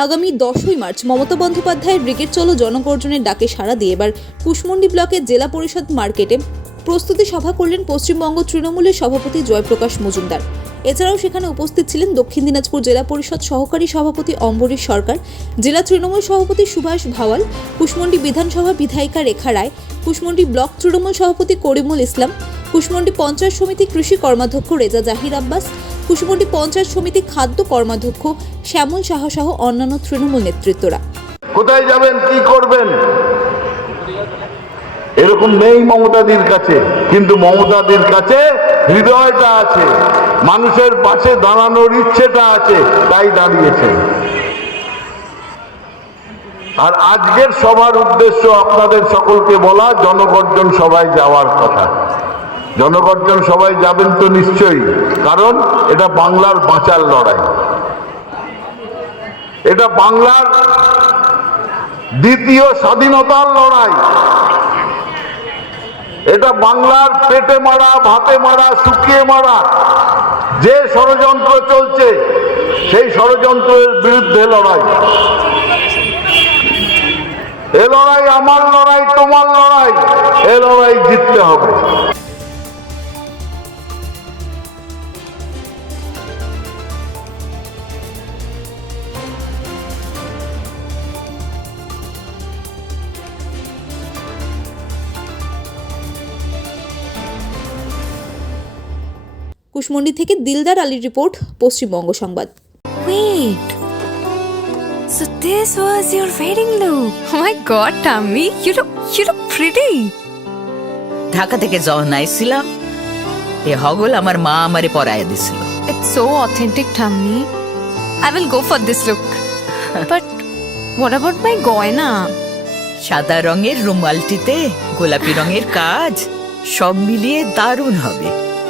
আগামী দশই মার্চ মমতা বন্দ্যোপাধ্যায়ের ব্রিগেড চলো জনগর্জনের ডাকে সাড়া দিয়ে এবার কুশমন্ডি ব্লকের জেলা পরিষদ মার্কেটে প্রস্তুতি সভা করলেন পশ্চিমবঙ্গ তৃণমূলের সভাপতি জয়প্রকাশ মজুমদার। এছাড়াও সেখানে উপস্থিত ছিলেন দক্ষিণ দিনাজপুর জেলা পরিষদ সহকারী সভাপতি অম্বরীশ সরকার, জেলা তৃণমূল সভাপতি সুভাষ ভাওয়াল, কুশমন্ডি বিধানসভা বিধায়িকা রেখা রায়, কুশমন্ডি ব্লক তৃণমূল সভাপতি করিমুল ইসলাম কুশমন্ডি পঞ্চায়েত সমিতি কৃষি কর্মাধ্যক্ষ রেজা জাহির আব্বাস, কুশমন্ডি পঞ্চায়েত সমিতি খাদ্য কর্মাধ্যক্ষ শ্যামল সাহা সহ অন্যান্য তৃণমূল নেতৃত্বরা। কোথায় যাবেন, কি করবেন? এরকম নেই মমতাদির কাছে, কিন্তু মমতাদির কাছে হৃদয়টা আছে, মানুষের পাশে দাঁড়ানোর ইচ্ছেটা আছে, তাই দাঁড়িয়েছে আর আজকের সভার উদ্দেশ্য আপনাদের সকলকে বলা, জনগর্জন সবাই যাওয়ার কথা। জনগর্জন সবাই যাবেন তো নিশ্চয়ই। কারণ এটা বাংলার বাঁচার লড়াই। এটা বাংলার দ্বিতীয় স্বাধীনতার লড়াই। এটা বাংলার পেটে মারা, ভাতে মারা, শুকিয়ে মারা, যে ষড়যন্ত্র চলছে, সেই ষড়যন্ত্রের বিরুদ্ধে লড়াই। এ লড়াই আমার লড়াই, তোমার লড়াই, এ লড়াই জিততে হবে। কুশমন্ডি থেকে দিলদার আলীর রিপোর্ট পশ্চিমবঙ্গ সংবাদ Wait. So this was your wedding look. Oh my god, Tammy, you look you look pretty. Dhaka থেকে যখন আইছিলাম এ হগল আমার মা আমারে পরায় দিছিল It's so authentic, Tammy. I will go for this look. but what about my goina? সাদা রঙের রুমালটিতে গোলাপি রঙের কাজ সব মিলিয়ে দারুণ হবে